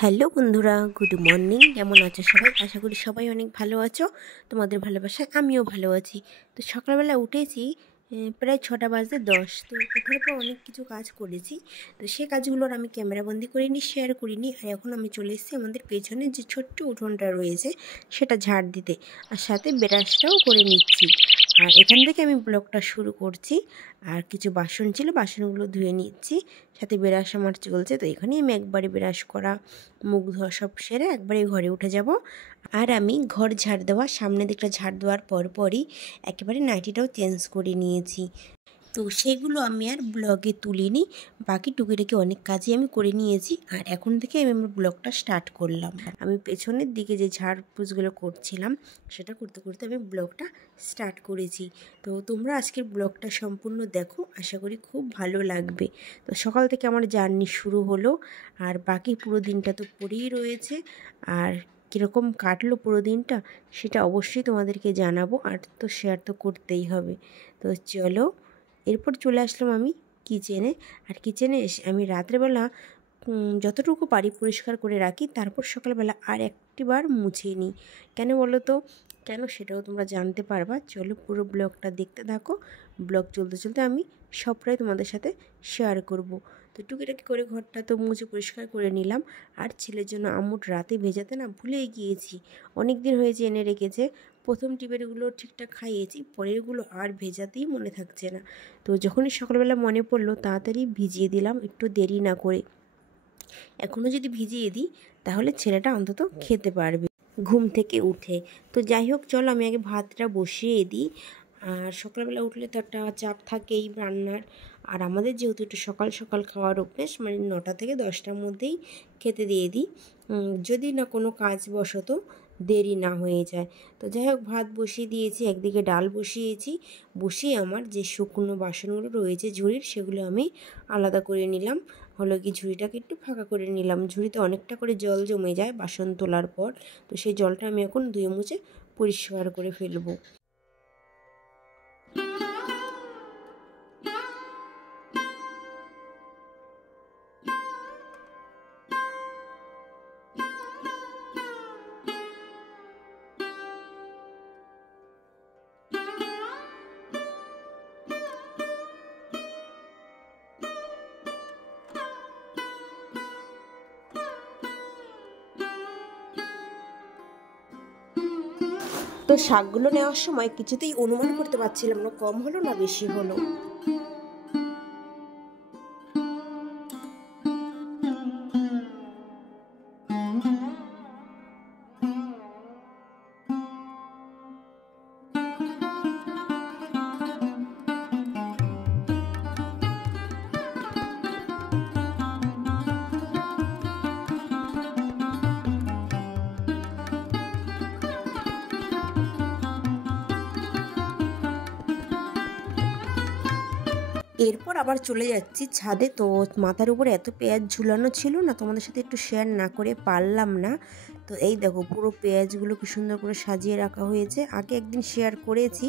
Hello বন্ধুরা, good morning. কেমন আছো সবাই? আশা করি সবাই অনেক ভালো আছো। তোমাদের ভালোবাসায় আমিও ভালো আছি। তো সকালবেলা উঠেছি প্রায় 6:10। তো ওঠার পর অনেক কিছু কাজ করেছি। তো সে কাজগুলোর আমি ক্যামেরাবন্দি করিনি, শেয়ার করিনি। আর এখন আমি চলে এসেছি আমাদের পেছনে যে ছোট্ট উঠোনটা রয়েছে সেটা ঝাড় দিতে, আর সাথে ব্রাশটাও করে নিচ্ছি। আর এখান থেকে আমি ব্লগটা শুরু করছি। আর কিছু বাসন ছিল, বাসনগুলো ধুয়ে নিচ্ছি, সাথে ব্রাশ আমার চলছে। তো এখানেই আমি একবারে ব্রাশ করা, মুখ ধোয়া সব সেরে একবারে ঘরে উঠে যাব। আর আমি ঘর ঝাড় দেওয়া, সামনে দিকটা ঝাড় দেওয়ার পরই একেবারে নাইটিটাও চেঞ্জ করে নিয়েছি। তো সেগুলো আমি আর ব্লগে তুলিনি, বাকি টুকিটাকি অনেক কাজই আমি করে নিয়েছি। আর এখন থেকে আমি আমার ব্লগটা স্টার্ট করলাম। আমি পেছনের দিকে যে ঝাড়পোছগুলো করছিলাম সেটা করতে করতে আমি ব্লগটা স্টার্ট করেছি। তো তোমরা আজকের ব্লগটা সম্পূর্ণ দেখো, আশা করি খুব ভালো লাগবে। তো সকাল থেকে আমার জার্নি শুরু হলো, আর বাকি পুরো দিনটা তো পড়েই রয়েছে। আর কীরকম কাটলো পুরো দিনটা সেটা অবশ্যই তোমাদেরকে জানাবো, আর তো শেয়ার তো করতেই হবে। তো চলো, এরপর চলে আসলাম আমি কিচেনে। আর কিচেনে এসে আমি রাত্রেবেলা যতটুকু পারি পরিষ্কার করে রাখি, তারপর সকালবেলা আর একটিবার মুছে নিই। কেন বলো তো, কেন সেটাও তোমরা জানতে পারবা। চলো পুরো ব্লগটা দেখতে থাকো। ব্লগ চলতে চলতে আমি সবটাই তোমাদের সাথে শেয়ার করব। তো টুকিটাকি করে ঘরটা তো মুছে পরিষ্কার করে নিলাম। আর ছেলের জন্য আম্মুর রাতে ভেজাতে না ভুলেই গিয়েছি, অনেক দিন হয়েছে এনে রেখেছে। প্রথম টিপেরগুলো ঠিকঠাক খাইয়েছি, পরেরগুলো আর ভেজাতেই মনে থাকছে না। তো যখনই সকালবেলা মনে পড়লো তাড়াতাড়ি ভিজিয়ে দিলাম, একটু দেরি না করে। এখনও যদি ভিজিয়ে দিই তাহলে ছেলেটা অন্তত খেতে পারবে ঘুম থেকে উঠে। তো যাই হোক, চলো আমি আগে ভাতটা বসিয়ে দিই। আর সকালবেলা উঠলে তো একটা চাপ থাকেই রান্নার। আর আমাদের যেহেতু একটু সকাল সকাল খাওয়ার অভ্যেস, মানে 9টা থেকে 10টার মধ্যেই খেতে দিয়ে দিই, যদি না কোনো কাজ বশত দেরি না হয়ে যায়। তো যাই হোক, ভাত বসিয়ে দিয়েছি, একদিকে ডাল বসিয়েছি। বসিয়ে আমার যে শুকনো বাসনগুলো রয়েছে ঝুড়ির, সেগুলো আমি আলাদা করে নিলাম। হলো কি, ঝুড়িটাকে একটু ফাঁকা করে নিলাম। ঝুড়িতে অনেকটা করে জল জমে যায় বাসন তোলার পর। তো সেই জলটা আমি এখন ধুয়ে মুছে পরিষ্কার করে ফেলবো। তো শাকগুলো নেওয়ার সময় কিছুতেই অনুমান করতে পারছিলাম না কম হলো না বেশি হলো। এরপর আবার চলে যাচ্ছি ছাদে। তো মাথার উপরে এত পেঁয়াজ ঝুলানো ছিল না, তোমাদের সাথে একটু শেয়ার না করে পারলাম না। তো এই দেখো, পুরো পেঁয়াজগুলো কি সুন্দর করে সাজিয়ে রাখা হয়েছে। আগে একদিন শেয়ার করেছি।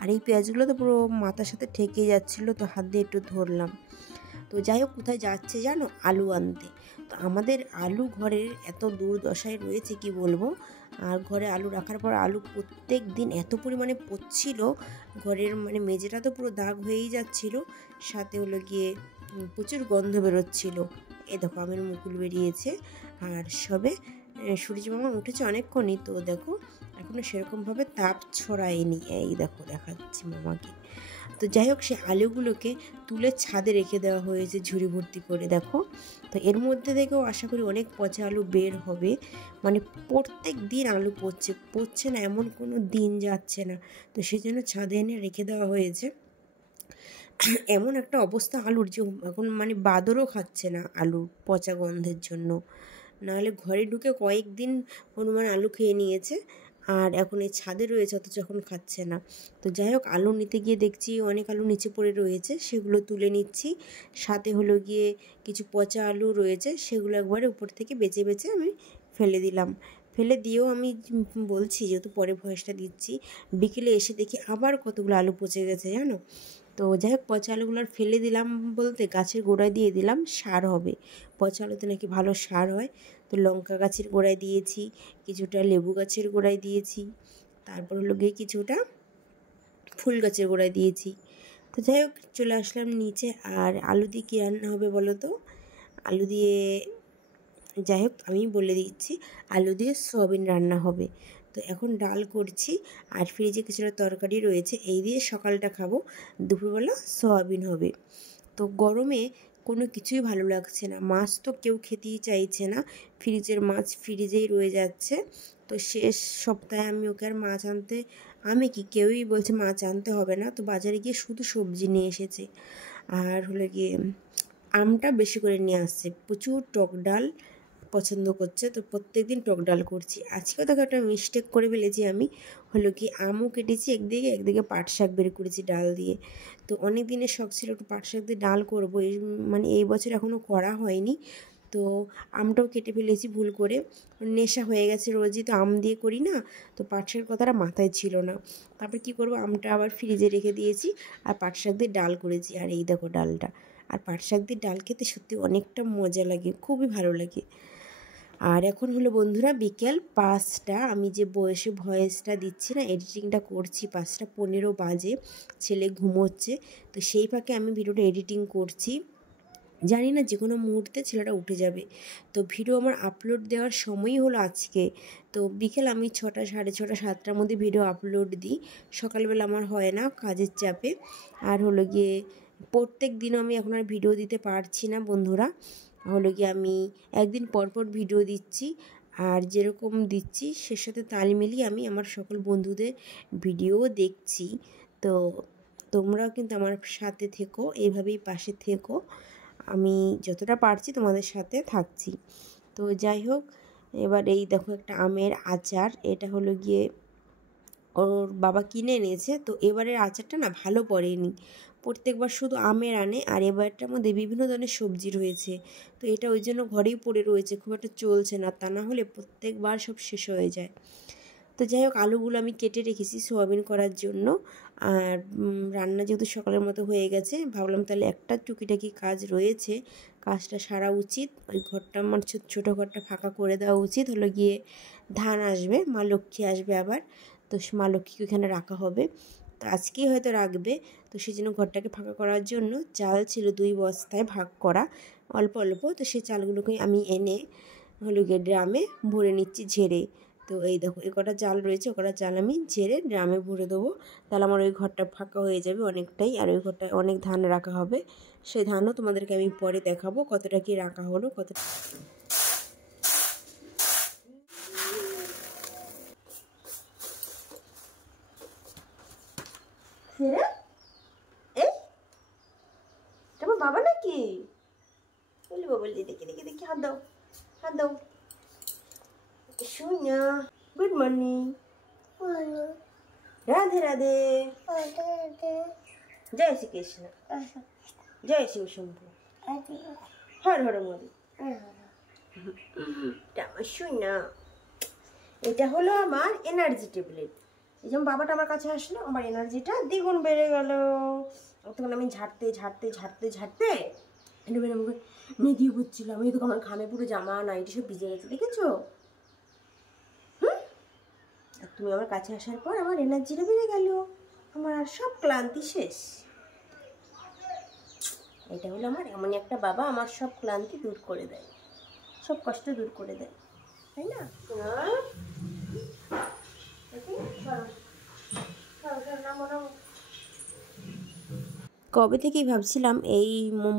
আর এই পেঁয়াজগুলো তো পুরো মাথার সাথে ঠেকে যাচ্ছিলো, তো হাত দিয়ে একটু ধরলাম। তো যাই হোক, কোথায় যাচ্ছে জানো? আলু আনতে। তো আমাদের আলু ঘরের এত দুর্দশায় রয়েছে কি বলবো। আর ঘরে আলু রাখার পর আলু প্রত্যেক দিন এত পরিমাণে পচছিল, ঘরের মানে মেঝেটা তো পুরো দাগ হয়েই যাচ্ছিল, সাথে হলো গিয়ে প্রচুর গন্ধ বেরোচ্ছিল। এ দেখো, আমের মুকুল বেরিয়েছে। আর সবে সূর্য মামা উঠেছে অনেকক্ষণই, তো দেখো এখনও সেরকমভাবে তাপ ছড়ায়নি। এই দেখো দেখাচ্ছি মামাকে। তো যাই হোক, সে আলুগুলোকে তুলে ছাদে রেখে দেওয়া হয়েছে ঝুড়ি ভর্তি করে, দেখো। তো এর মধ্যে থেকেও আশা করি অনেক পচা আলু বের হবে। মানে প্রত্যেক দিন আলু পচছে না এমন কোনো দিন যাচ্ছে না। তো সেই জন্য ছাদে এনে রেখে দেওয়া হয়েছে। এমন একটা অবস্থা আলুর যে এখন মানে বাদরও খাচ্ছে না আলু পচা গন্ধের জন্য। নাহলে ঘরে ঢুকে কয়েকদিন হনুমান আলু খেয়ে নিয়েছে, আর এখন এই ছাদে রয়েছে, অথচ এখন খাচ্ছে না। তো যাই হোক, আলু নিতে গিয়ে দেখছি অনেক আলু নিচে পড়ে রয়েছে, সেগুলো তুলে নিচ্ছি। সাথে হলো গিয়ে কিছু পচা আলু রয়েছে, সেগুলো একবারে উপর থেকে বেছে বেছে আমি ফেলে দিলাম। ফেলে দিয়েও আমি বলছি, যেহেতু পরে ভয়েসটা দিচ্ছি, বিকেলে এসে দেখি আবার কতগুলো আলু পচে গেছে জানো। তো যাই হোক, পচা আলুগুলো ফেলে দিলাম বলতে গাছের গোড়ায় দিয়ে দিলাম, সার হবে। পচা আলুতে নাকি ভালো সার হয়। তো লঙ্কা গাছের গোড়ায় দিয়েছি, কিছুটা লেবু গাছের গোড়ায় দিয়েছি, তারপর হলো গিয়ে কিছুটা ফুল গাছের গোড়ায় দিয়েছি। তো যাই হোক চলে আসলাম নিচে। আর আলু দিয়ে কী রান্না হবে বলো তো? আলু দিয়ে, যাই হোক আমি বলে দিচ্ছি, আলু দিয়ে সয়াবিন রান্না হবে। তো এখন ডাল করছি, আর ফ্রিজে কিছুটা তরকারি রয়েছে, এই দিয়ে সকালটা খাবো। দুপুরবেলা সয়াবিন হবে। তো গরমে কোনো কিছুই ভালো লাগছে না, মাছ তো কেউ খেতেই চাইছে না, ফ্রিজের মাছ ফ্রিজেই রয়ে যাচ্ছে। তো শেষ সপ্তাহে আমি ওকে আর মাছ আনতে, আমি কি কেউই বলছে মাছ আনতে হবে না, তো বাজারে গিয়ে শুধু সবজি নিয়ে এসেছে। আর হলো গিয়ে আমটা বেশি করে নিয়ে আসছে, প্রচুর টক ডাল পছন্দ করছে, তো প্রত্যেক দিন টক ডাল করছি। আজকেও দেখো একটা মিস্টেক করে ফেলেছি আমি, হলো কি আমও কেটেছি একদিকে, একদিকে পাট শাক বের করেছি ডাল দিয়ে। তো অনেক দিনের শখ ছিল একটু পাট শাক দিয়ে ডাল করবো, মানে এই বছর এখনও করা হয়নি। তো আমটাও কেটে ফেলেছি ভুল করে, নেশা হয়ে গেছে, রোজই তো আম দিয়ে করি না, তো পাট শাকের কথাটা মাথায় ছিল না। তারপর কি করব, আমটা আবার ফ্রিজে রেখে দিয়েছি, আর পাট শাক দিয়ে ডাল করেছি। আর এই দেখো ডালটা, আর পাট শাক দিয়ে ডাল খেতে সত্যি অনেকটা মজা লাগে, খুবই ভালো লাগে। আর এখন হলো বন্ধুরা বিকেল 5টা, আমি যে বয়সে ভয়েসটা দিচ্ছি না, এডিটিংটা করছি, 5টা 15 বাজে, ছেলে ঘুমোচ্ছে। তো সেই ফাঁকে আমি ভিডিওটা এডিটিং করছি, জানি না যে কোনো মুহূর্তে ছেলেটা উঠে যাবে। তো ভিডিও আমার আপলোড দেওয়ার সময়ই হলো আজকে। তো বিকেল আমি 6টা 6:30 7টার মধ্যে ভিডিও আপলোড দিই, সকালবেলা আমার হয় না কাজের চাপে। আর হলো গিয়ে প্রত্যেক দিনও আমি এখন আর ভিডিও দিতে পারছি না বন্ধুরা, হলো গিয়ে আমি একদিন পর পর ভিডিও দিচ্ছি। আর যেরকম দিচ্ছি সে সাথে তাল মিলিয়ে আমি আমার সকল বন্ধুদের ভিডিও দেখছি। তো তোমরাও কিন্তু আমার সাথে থেকো, এইভাবেই পাশে থেকো, আমি যতটা পারছি তোমাদের সাথে থাকছি। তো যাই হোক, এবার এই দেখো একটা আমের আচার, এটা হলো গিয়ে ওর বাবা কিনে এনেছে। তো এবারের আচারটা না ভালো পড়েনি, প্রত্যেকবার শুধু আমের আনে, আর এবারটার মধ্যে বিভিন্ন ধরনের সবজি রয়েছে। তো এটা ওই জন্য ঘরেই পড়ে রয়েছে, খুব একটা চলছে না, তা না হলে প্রত্যেকবার সব শেষ হয়ে যায়। তো যাই হোক আলুগুলো আমি কেটে রেখেছি সোয়াবিন করার জন্য। আর রান্না যেহেতু সকালের মতো হয়ে গেছে, ভাবলাম তাহলে একটা টুকিটাকি কাজ রয়েছে, কাজটা সারা উচিত। ওই ঘরটা আমার ছোটো ঘরটা ফাঁকা করে দেওয়া উচিত, হলো গিয়ে ধান আসবে, মা লক্ষ্মী আসবে আবার, তো মা লক্ষ্মীকে ওখানে রাখা হবে। তো আজকেই হয়তো রাখবে, তো সেই জন্য ঘরটাকে ফাঁকা করার জন্য চাল ছিল 2 বস্তায় ভাগ করা, অল্প অল্প। তো সেই চালগুলোকে আমি এনে হলো গিয়ে ড্রামে ভরে নিচ্ছি ঝেড়ে। তো এই দেখো এ কটা চাল রয়েছে, ও কটা চাল আমি ঝেড়ে ড্রামে ভরে দেবো, তাহলে আমার ওই ঘরটা ফাঁকা হয়ে যাবে অনেকটাই। আর ওই ঘরটায় অনেক ধান রাখা হবে, সেই ধানও তোমাদেরকে আমি পরে দেখাবো কতটা কি রাখা হলো, কতটা। এই তোমার বাবা নাকি? বলি বাবা, দেখি দেখি দেখি, হাত দাও, হাত দাও। সোনা গুড মর্নিং, রাধে রাধে, জয় শ্রীকৃষ্ণ, জয় শিব শম্ভু, হর হর মধু। সোনা এটা হলো আমার এনার্জি ট্যাবলেট, এই যেমন বাবাটা আমার কাছে আসলো আমার এনার্জিটা দ্বিগুণ বেড়ে গেল। তখন আমি ঝাড়তে ঝাড়তে ঝাড়তে ঝাড়তে এটা বেড়ে আমাকে নেগিয়ে ঘুরছিলাম, এই তো আমার ঘামে পুরো জামা নাইটি সব ভিজে গেছে, দেখেছো? আর তুমি আমার কাছে আসার পর আমার এনার্জিটা বেড়ে গেল, আমার আর সব ক্লান্তি শেষ। এটা হলো আমার এমনই একটা বাবা, আমার সব ক্লান্তি দূর করে দেয়, সব কষ্ট দূর করে দেয়, তাই না? কবে থেকেই ভাবছিলাম এই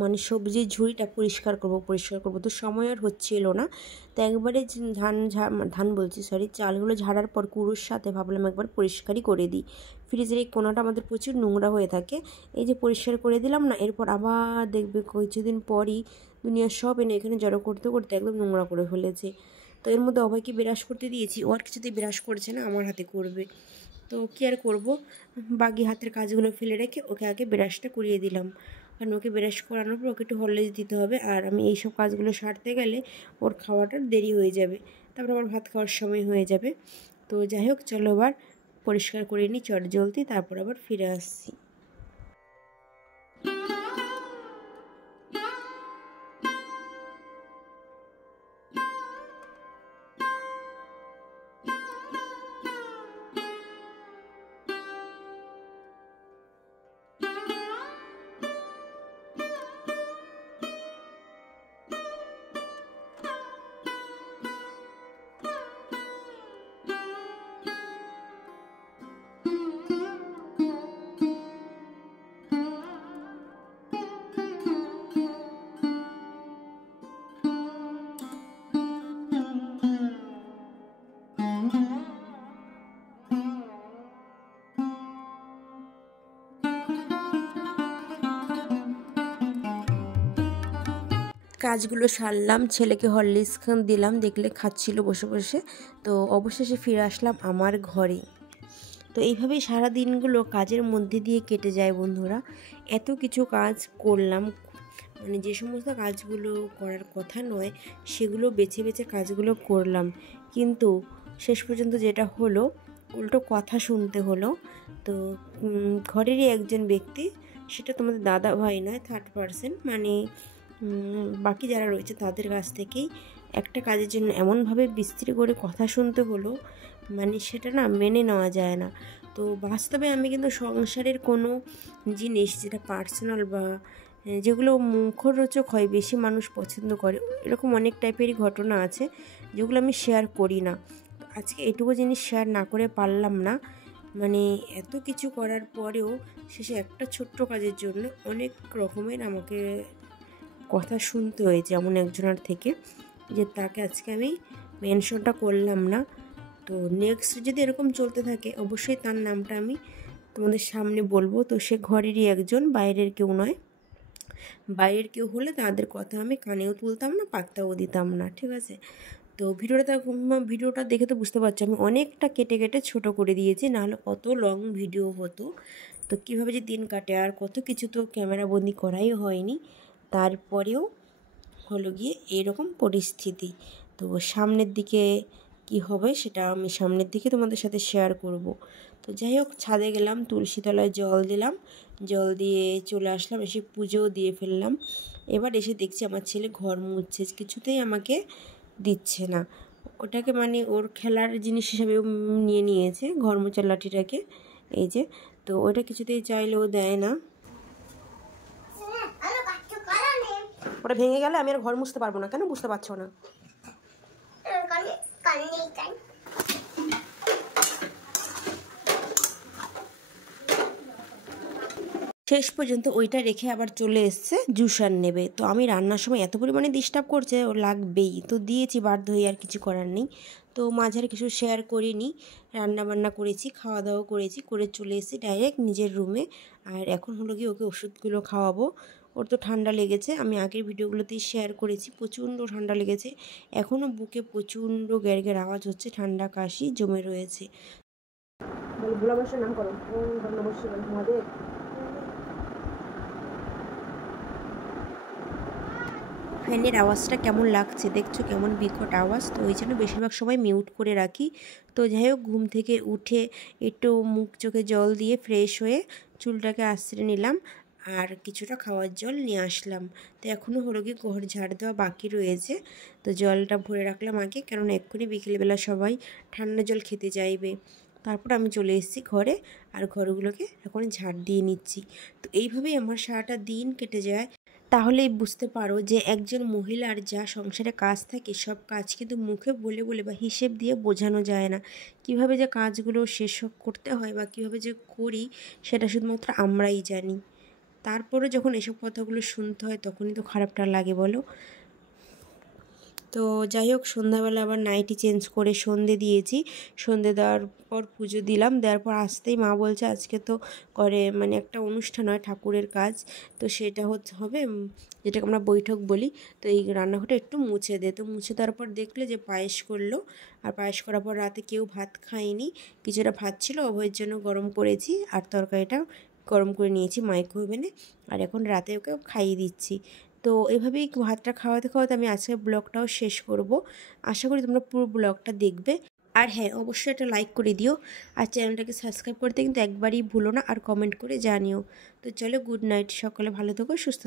মানে সবজির ঝুড়িটা পরিষ্কার করব, তো সময় আর হচ্ছিল না। তো একবারে ধান বলছি সরি, চালগুলো ঝাড়ার পর কুড়োর সাথে ভাবলাম একবার পরিষ্কারই করে দিই। ফ্রিজের এই কোনাটা আমাদের প্রচুর নোংরা হয়ে থাকে, এই যে পরিষ্কার করে দিলাম না, এরপর আবার দেখবে কিছুদিন পরই দুনিয়ার সব এনে এখানে জড়ো করতে করতে একদম নোংরা করে ফেলেছে। তো এর মধ্যে অভয়কে বিরাস করতে দিয়েছি, ও আর কিছুতেই বিরাস করছে না, আমার হাতে করবে। তো কী আর করবো, বাকি হাতের কাজগুলো ফেলে রেখে ওকে আগে ব্রাশটা করিয়ে দিলাম, কারণ ওকে ব্রাশ করানোর পর ওকে একটু হরলিক্স দিতে হবে। আর আমি এইসব কাজগুলো সারতে গেলে ওর খাওয়াটার দেরি হয়ে যাবে, তারপর আবার ভাত খাওয়ার সময় হয়ে যাবে। তো যাই হোক চলো আবার পরিষ্কার করে নিই চট জলদি, তারপর আবার ফিরে আসছি। কাজগুলো সারলাম, ছেলেকে হরলিক্স দিলাম, দেখলে খাচ্ছিল বসে বসে। তো অবশেষে ফিরে আসলাম আমার ঘরে। তো এইভাবেই সারা দিনগুলো কাজের মধ্যে দিয়ে কেটে যায় বন্ধুরা। এত কিছু কাজ করলাম, মানে যে সমস্ত কাজগুলো করার কথা নয় সেগুলো বেছে বেছে কাজগুলো করলাম, কিন্তু শেষ পর্যন্ত যেটা হলো উল্টো কথা শুনতে হলো। তো ঘরেরই একজন ব্যক্তি, সেটা তোমাদের দাদা ভাই নয়, থার্ড পারসন, মানে বাকি যারা রয়েছে তাদের কাছ থেকেই একটা কাজের জন্য এমনভাবে বিস্তৃত করে কথা শুনতে হলো, মানে সেটা না মেনে নেওয়া যায় না। তো বাস্তবে আমি কিন্তু সংসারের কোনো জিনিস যেটা পার্সোনাল বা যেগুলো মুখরোচক হয়, বেশি মানুষ পছন্দ করে, এরকম অনেক টাইপেরই ঘটনা আছে যেগুলো আমি শেয়ার করি না। আজকে এটুকু জিনিস শেয়ার না করে পারলাম না, মানে এত কিছু করার পরেও শেষে একটা ছোট্ট কাজের জন্য অনেক রকমের আমাকে কথা শুনতে হয়েছে এমন একজনের থেকে, যে তাকে আজকে আমি মেনশনটা করলাম না। তো নেক্সট যদি এরকম চলতে থাকে অবশ্যই তার নামটা আমি তোমাদের সামনে বলবো। তো সে ঘরেরই একজন, বাইরের কেউ নয়। বাইরের কেউ হলে তাদের কথা আমি কানেও তুলতাম না, পাত্তাও দিতাম না, ঠিক আছে? তো ভিডিওটা দেখে তো বুঝতে পারছো আমি অনেকটা কেটে কেটে ছোটো করে দিয়েছি, নাহলে কত লং ভিডিও হতো। তো কীভাবে যে দিন কাটে, আর কত কিছু তো ক্যামেরাবন্দি করাই হয়নি, তারপরেও হলো গিয়ে এরকম পরিস্থিতি। তো সামনের দিকে কি হবে সেটা আমি সামনের দিকে তোমাদের সাথে শেয়ার করব। তো যাই হোক, ছাদে গেলাম, তুলসী তলায় জল দিলাম, জল দিয়ে চলে আসলাম, এসে পুজোও দিয়ে ফেললাম। এবার এসে দেখছি আমার ছেলে ঘর মুছছে, কিছুতেই আমাকে দিচ্ছে না। ওটাকে মানে ওর খেলার জিনিস হিসাবেও নিয়ে নিয়েছে ঘর মোছার লাঠিটাকে, এই যে। তো ওটা কিছুতেই চাইলেও দেয় না। ওটা ভেঙে গেলে আমি আর ঘর মুছতে পারবো না। কেন বুঝতে পারছো না? শেষ পর্যন্ত ওইটা রেখে আবার চলে এসছে জুসার নেবে। তো আমি রান্নার সময় এত পরিমাণে ডিস্টার্ব করছে, ও লাগবেই, তো দিয়েছি বাধ্য হয়ে, আর কিছু করার নেই। তো মাঝারে কিছু শেয়ার করিনি, রান্নাবান্না করেছি, খাওয়া দাওয়া করেছি, করে চলে এসেছি ডাইরেক্ট নিজের রুমে। আর এখন হলো গিয়ে ওকে ওষুধগুলো খাওয়াবো। ওর তো ঠান্ডা লেগেছে, আমি আগের ভিডিওগুলোতেই শেয়ার করেছি, প্রচণ্ড ঠান্ডা লেগেছে, এখনও বুকে প্রচণ্ড গ্যারগ্যার আওয়াজ হচ্ছে, ঠান্ডা কাশি জমে রয়েছে। ভোলা বাবার নাম করো, আমাদের ফ্যানের আওয়াজটা কেমন লাগছে দেখছো, কেমন বিকট আওয়াজ। তো ওই জন্য বেশিরভাগ সময় মিউট করে রাখি। তো যাই হোক, ঘুম থেকে উঠে একটু মুখ চোখে জল দিয়ে ফ্রেশ হয়ে চুলটাকে আঁচড়ে নিলাম, আর কিছুটা খাওয়ার জল নিয়ে আসলাম। তো এখনও হলো গিয়ে ঘর ঝাড় দেওয়া বাকি রয়েছে। তো জলটা ভরে রাখলাম আগে, কেননা এক্ষুনি বিকেলবেলা সবাই ঠান্ডা জল খেতে চাইবে। তারপর আমি চলে এসেছি ঘরে, আর ঘরগুলোকে এখন ঝাড় দিয়ে নিচ্ছি। তো এইভাবেই আমার সারাটা দিন কেটে যায়। তাহলেই বুঝতে পারো যে একজন মহিলার যা সংসারে কাজ থাকে, সব কাজ কিন্তু মুখে বলে বলে বা হিসেব দিয়ে বোঝানো যায় না। কিভাবে যে কাজগুলো শেষ করতে হয় বা কিভাবে যে করি, সেটা শুধুমাত্র আমরাই জানি। তারপরে যখন এসব কথাগুলো শুনতে হয় তখনই তো খারাপটা লাগে, বলো। তো যাই হোক, সন্ধ্যাবেলা আবার নাইটি চেঞ্জ করে সন্ধে দিয়েছি। সন্ধে দেওয়ার পর পুজো দিলাম, দেওয়ার পর আসতেই মা বলছে আজকে তো করে মানে একটা অনুষ্ঠান হয় ঠাকুরের কাজ, তো সেটা হবে যেটাকে আমরা বৈঠক বলি। তো এই রান্নাঘরটা একটু মুছে দে। তো মুছে দেওয়ার পর দেখলে যে পায়েস করলো, আর পায়েস করার পর রাতে কেউ ভাত খায়নি, কিছুটা ভাত ছিল অভয়ের জন্য গরম করেছি, আর তরকারিটা গরম করে নিয়েছি মাইক্রোওভেনে, আর এখন রাতে ওকে খাইয়ে দিচ্ছি। তো এভাবেই ভাতটা খাওয়াতে খাওয়াতে আমি আজকের ব্লগটাও শেষ করব। আশা করি তোমরা পুরো ব্লগটা দেখবে। আর হ্যাঁ, অবশ্যই একটা লাইক করে দিও, আর চ্যানেলটাকে সাবস্ক্রাইব করতে কিন্তু একবারই ভুলো না, আর কমেন্ট করে জানিও। তো চলো, গুড নাইট, সকলে ভালো থেকো, সুস্থ।